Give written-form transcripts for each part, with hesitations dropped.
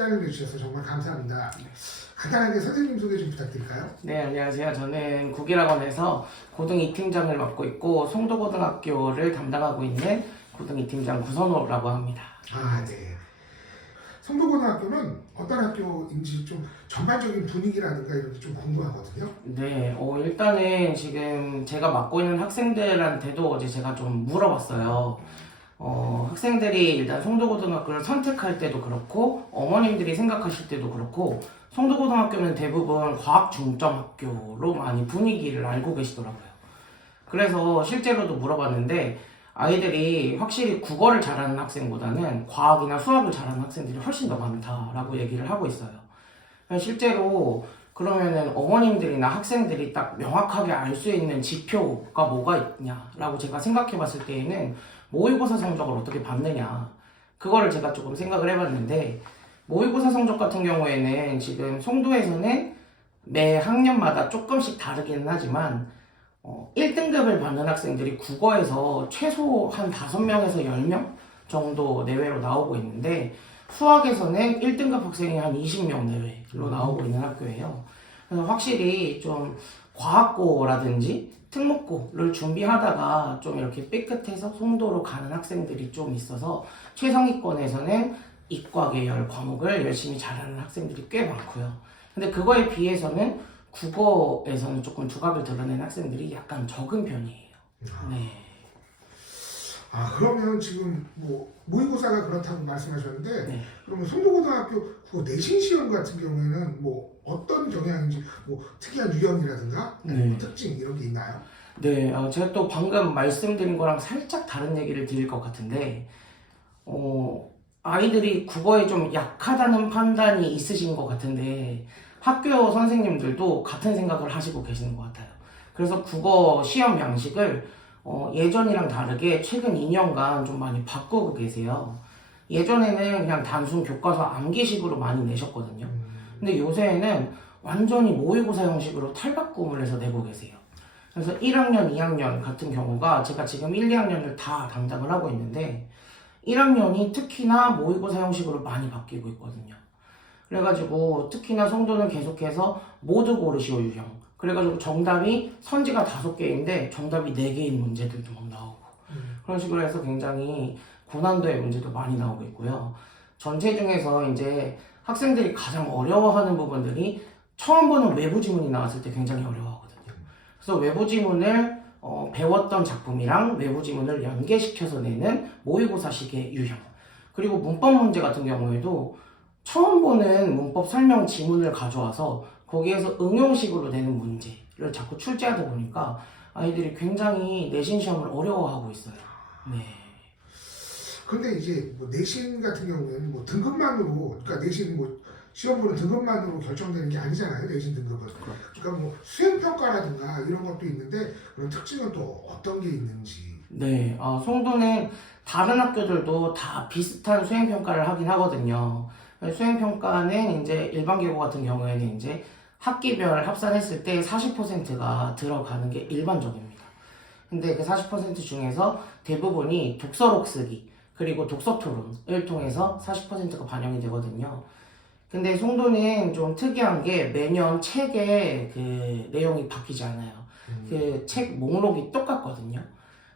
시간을 내주셔서 정말 감사합니다. 간단하게 선생님 소개 좀 부탁드릴까요? 네, 안녕하세요. 저는 국일학원에서 고등 2팀장을 맡고 있고 송도고등학교를 담당하고 있는 고등 2팀장 구선호라고 합니다. 아, 네. 송도고등학교는 어떤 학교인지 좀 전반적인 분위기라든가 이런 게 좀 궁금하거든요. 네, 일단은 지금 제가 맡고 있는 학생들한테도 어제 제가 좀 물어봤어요. 학생들이 일단 송도고등학교를 선택할 때도 그렇고 어머님들이 생각하실 때도 그렇고 송도고등학교는 대부분 과학 중점 학교로 많이 분위기를 알고 계시더라고요. 그래서 실제로도 물어봤는데 아이들이 확실히 국어를 잘하는 학생보다는 과학이나 수학을 잘하는 학생들이 훨씬 더 많다라고 얘기를 하고 있어요. 실제로 그러면은 어머님들이나 학생들이 딱 명확하게 알 수 있는 지표가 뭐가 있냐라고 제가 생각해 봤을 때에는 모의고사 성적을 어떻게 받느냐 그거를 제가 조금 생각을 해봤는데 모의고사 성적 같은 경우에는 지금 송도에서는 매 학년마다 조금씩 다르기는 하지만 1등급을 받는 학생들이 국어에서 최소 한 5명에서 10명 정도 내외로 나오고 있는데 수학에서는 1등급 학생이 한 20명 내외로 나오고 있는 학교예요. 그래서 확실히 좀 과학고라든지 특목고를 준비하다가 좀 이렇게 삐끗해서 송도로 가는 학생들이 좀 있어서 최상위권에서는 이과 계열 과목을 열심히 잘하는 학생들이 꽤 많고요. 근데 그거에 비해서는 국어에서는 조금 두각을 드러낸 학생들이 약간 적은 편이에요. 네. 아, 그러면 지금 뭐 모의고사가 그렇다고 말씀하셨는데 네. 그러면 송도고등학교 국어 내신 시험 같은 경우에는 뭐 어떤 경향인지 뭐 특이한 유형이라든가 뭐 특징 이런 게 있나요? 네, 제가 또 방금 말씀드린 거랑 살짝 다른 얘기를 드릴 것 같은데 아이들이 국어에 좀 약하다는 판단이 있으신 것 같은데 학교 선생님들도 같은 생각을 하시고 계시는 것 같아요. 그래서 국어 시험 양식을 예전이랑 다르게 최근 2년간 좀 많이 바꾸고 계세요. 예전에는 그냥 단순 교과서 암기식으로 많이 내셨거든요. 근데 요새는 완전히 모의고사 형식으로 탈바꿈을 해서 내고 계세요. 그래서 1학년, 2학년 같은 경우가 제가 지금 1, 2학년을 다 담당을 하고 있는데 1학년이 특히나 모의고사 형식으로 많이 바뀌고 있거든요. 그래가지고 특히나 송도는 계속해서 모두 고르시오 유형. 그래가지고 정답이 선지가 5개인데 정답이 4개인 문제들도 막 나오고 그런 식으로 해서 굉장히 고난도의 문제도 많이 나오고 있고요. 전체 중에서 이제 학생들이 가장 어려워하는 부분들이 처음 보는 외부 지문이 나왔을 때 굉장히 어려워하거든요. 그래서 외부 지문을 배웠던 작품이랑 외부 지문을 연계시켜서 내는 모의고사식의 유형. 그리고 문법 문제 같은 경우에도 처음 보는 문법 설명 지문을 가져와서 거기에서 응용식으로 내는 문제를 자꾸 출제하다 보니까 아이들이 굉장히 내신 시험을 어려워하고 있어요. 네. 근데 이제 뭐 내신 같은 경우에는 뭐 등급만으로 그러니까 내신 뭐 시험 보는 등급만으로 결정되는 게 아니잖아요. 내신 등급은. 그러니까 뭐 수행 평가라든가 이런 것도 있는데 그런 특징은 또 어떤 게 있는지. 네. 송도는 다른 학교들도 다 비슷한 수행 평가를 하긴 하거든요. 수행 평가는 이제 일반 계고 같은 경우에는 이제 학기별 합산했을 때 40%가 들어가는 게 일반적입니다. 근데 그 40% 중에서 대부분이 독서록 쓰기 그리고 독서 토론을 통해서 40%가 반영이 되거든요. 근데 송도는 좀 특이한 게 매년 책의 그 내용이 바뀌지 않아요. 그 책 목록이 똑같거든요.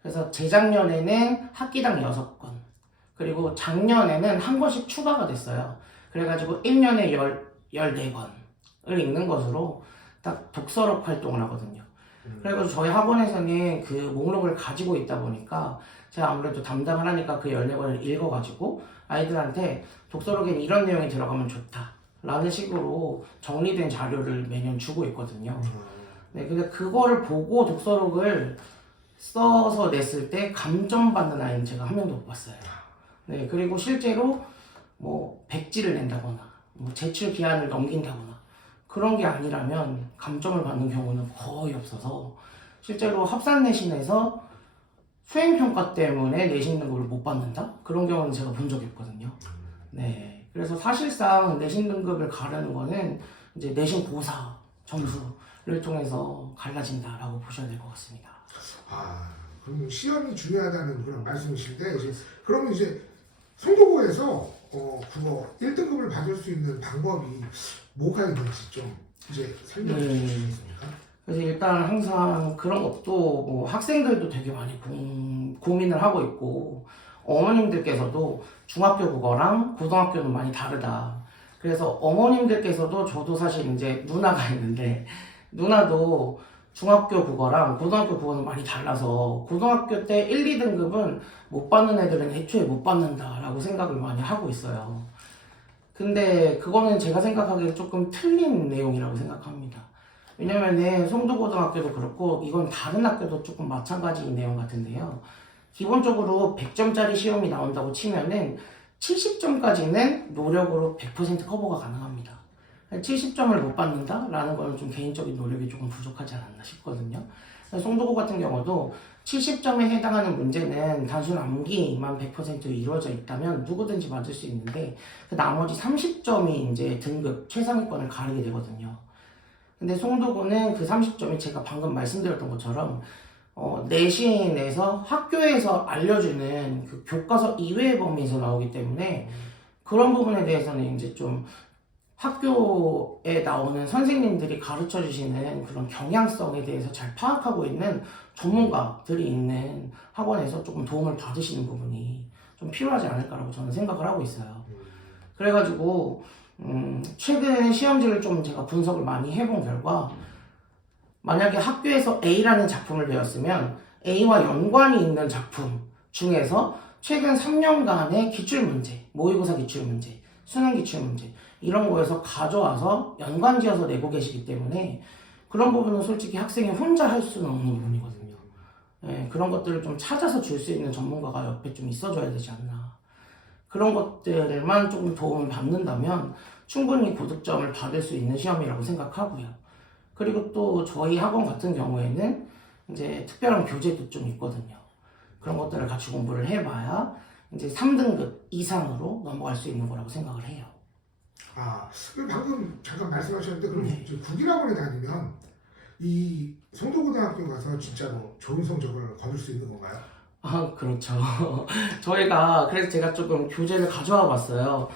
그래서 재작년에는 학기당 6권, 그리고 작년에는 한 권씩 추가가 됐어요. 그래가지고 1년에 14권을 읽는 것으로 딱 독서록 활동을 하거든요. 그래가지고 저희 학원에서는 그 목록을 가지고 있다 보니까 제가 아무래도 담당을 하니까 그 14권을 읽어가지고 아이들한테 독서록엔 이런 내용이 들어가면 좋다 라는 식으로 정리된 자료를 매년 주고 있거든요. 네, 근데 그거를 보고 독서록을 써서 냈을 때 감점받는 아이는 제가 한 명도 못 봤어요. 네, 그리고 실제로 뭐 백지를 낸다거나 뭐 제출 기한을 넘긴다거나 그런 게 아니라면 감점을 받는 경우는 거의 없어서 실제로 합산 내신에서 수행평가 때문에 내신 등급을 못 받는다? 그런 경우는 제가 본 적이 없거든요. 네. 그래서 사실상 내신 등급을 가르는 거는 이제 내신 고사 점수를 통해서 갈라진다라고 보셔야 될 것 같습니다. 아, 그럼 시험이 중요하다는 그런 말씀이신데 이제 그러면 이제 송도고에서 국어 1등급을 받을 수 있는 방법이 뭐가 있는지 좀 이제 설명해 주실 수 있습니까? 그래서 일단 항상 그런 것도 뭐 학생들도 되게 많이 고민을 하고 있고 어머님들께서도 중학교 국어랑 고등학교는 많이 다르다. 그래서 어머님들께서도 저도 사실 이제 누나가 있는데 누나도 중학교 국어랑 고등학교 국어는 많이 달라서 고등학교 때 1, 2등급은 못 받는 애들은 애초에 못 받는다라고 생각을 많이 하고 있어요. 근데 그거는 제가 생각하기에 조금 틀린 내용이라고 생각합니다. 왜냐면은 송도고등학교도 그렇고 이건 다른 학교도 조금 마찬가지인 내용 같은데요. 기본적으로 100점짜리 시험이 나온다고 치면은 70점까지는 노력으로 100% 커버가 가능합니다. 70점을 못 받는다라는 거는 좀 개인적인 노력이 조금 부족하지 않았나 싶거든요. 송도고 같은 경우도 70점에 해당하는 문제는 단순 암기만 100% 이루어져 있다면 누구든지 맞을 수 있는데 그 나머지 30점이 이제 등급 최상위권을 가르게 되거든요. 근데 송도고는 그 30점이 제가 방금 말씀드렸던 것처럼 내신에서 학교에서 알려주는 그 교과서 이외의 범위에서 나오기 때문에 그런 부분에 대해서는 이제 좀 학교에 나오는 선생님들이 가르쳐 주시는 그런 경향성에 대해서 잘 파악하고 있는 전문가들이 있는 학원에서 조금 도움을 받으시는 부분이 좀 필요하지 않을까라고 저는 생각을 하고 있어요. 그래가지고 최근 시험지를 좀 제가 분석을 많이 해본 결과 만약에 학교에서 A라는 작품을 배웠으면 A와 연관이 있는 작품 중에서 최근 3년간의 기출문제, 모의고사 기출문제, 수능 기출문제 이런 거에서 가져와서 연관지어서 내고 계시기 때문에 그런 부분은 솔직히 학생이 혼자 할 수는 없는 부분이거든요. 네, 그런 것들을 좀 찾아서 줄 수 있는 전문가가 옆에 좀 있어줘야 되지 않나. 그런 것들만 조금 도움을 받는다면 충분히 고득점을 받을 수 있는 시험이라고 생각하고요. 그리고 또 저희 학원 같은 경우에는 이제 특별한 교재도 좀 있거든요. 그런 것들을 같이 공부를 해봐야 이제 3등급 이상으로 넘어갈 수 있는 거라고 생각을 해요. 그럼 방금 잠깐 말씀하셨는데 그럼 네. 이제 국일학원에 다니면 이 송도고등학교 가서 진짜로 좋은 성적을 거둘 수 있는 건가요? 그렇죠. 저희가 그래서 제가 조금 교재를 가져와 봤어요.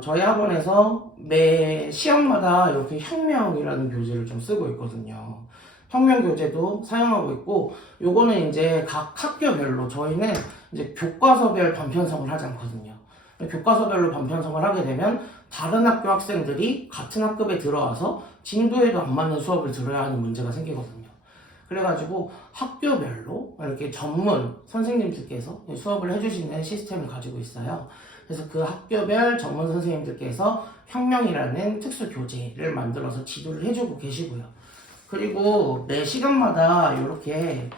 저희 학원에서 매 시험마다 이렇게 혁명이라는 교재를 좀 쓰고 있거든요. 혁명 교재도 사용하고 있고, 요거는 이제 각 학교별로 저희는 이제 교과서별 반편성을 하지 않거든요. 교과서별로 반편성을 하게 되면 다른 학교 학생들이 같은 학급에 들어와서 진도에도 안 맞는 수업을 들어야 하는 문제가 생기거든요. 그래가지고 학교별로 이렇게 전문 선생님들께서 수업을 해주시는 시스템을 가지고 있어요. 그래서 그 학교별 전문 선생님들께서 혁명이라는 특수 교재를 만들어서 지도를 해주고 계시고요. 그리고 매 시간마다 이렇게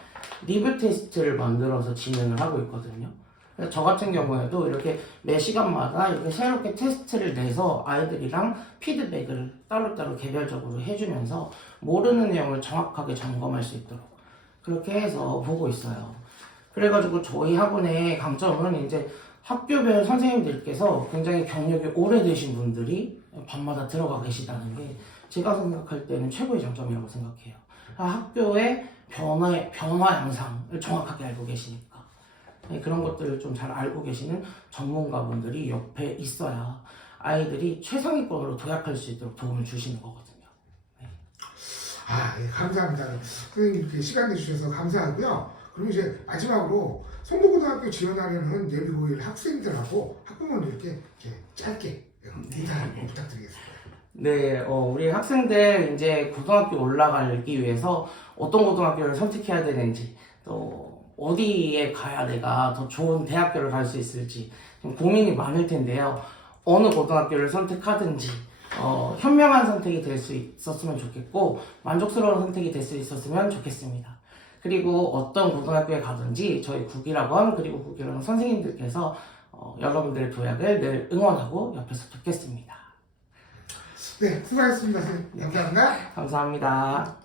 리뷰 테스트를 만들어서 진행을 하고 있거든요. 그래서 저 같은 경우에도 이렇게 매 시간마다 이렇게 새롭게 테스트를 내서 아이들이랑 피드백을 따로따로 개별적으로 해주면서 모르는 내용을 정확하게 점검할 수 있도록 그렇게 해서 보고 있어요. 그래가지고 저희 학원의 강점은 이제 학교별 선생님들께서 굉장히 경력이 오래되신 분들이 밤마다 들어가 계시다는 게 제가 생각할 때는 최고의 장점이라고 생각해요. 학교의 변화 양상을 정확하게 알고 계시니까. 그런 것들을 좀 잘 알고 계시는 전문가분들이 옆에 있어야 아이들이 최상위권으로 도약할 수 있도록 도움을 주시는 거거든요. 네. 예, 감사합니다. 선생님 이렇게 시간 내주셔서 감사하고요. 그럼 이제 마지막으로 송도고등학교 지원하려는 예비고일 학생들하고 학부모님께 이렇게 짧게 인사 한번 부탁드리겠습니다. 네, 우리 학생들 이제 고등학교 올라가기 위해서 어떤 고등학교를 선택해야 되는지 또 어디에 가야 내가 더 좋은 대학교를 갈 수 있을지 좀 고민이 많을 텐데요. 어느 고등학교를 선택하든지 현명한 선택이 될 수 있었으면 좋겠고 만족스러운 선택이 될 수 있었으면 좋겠습니다. 그리고 어떤 고등학교에 가든지 저희 국일학원 그리고 국일학원 선생님들께서 여러분들의 도약을 늘 응원하고 옆에서 돕겠습니다. 네, 수고하셨습니다. 선생님. 감사합니다. 감사합니다.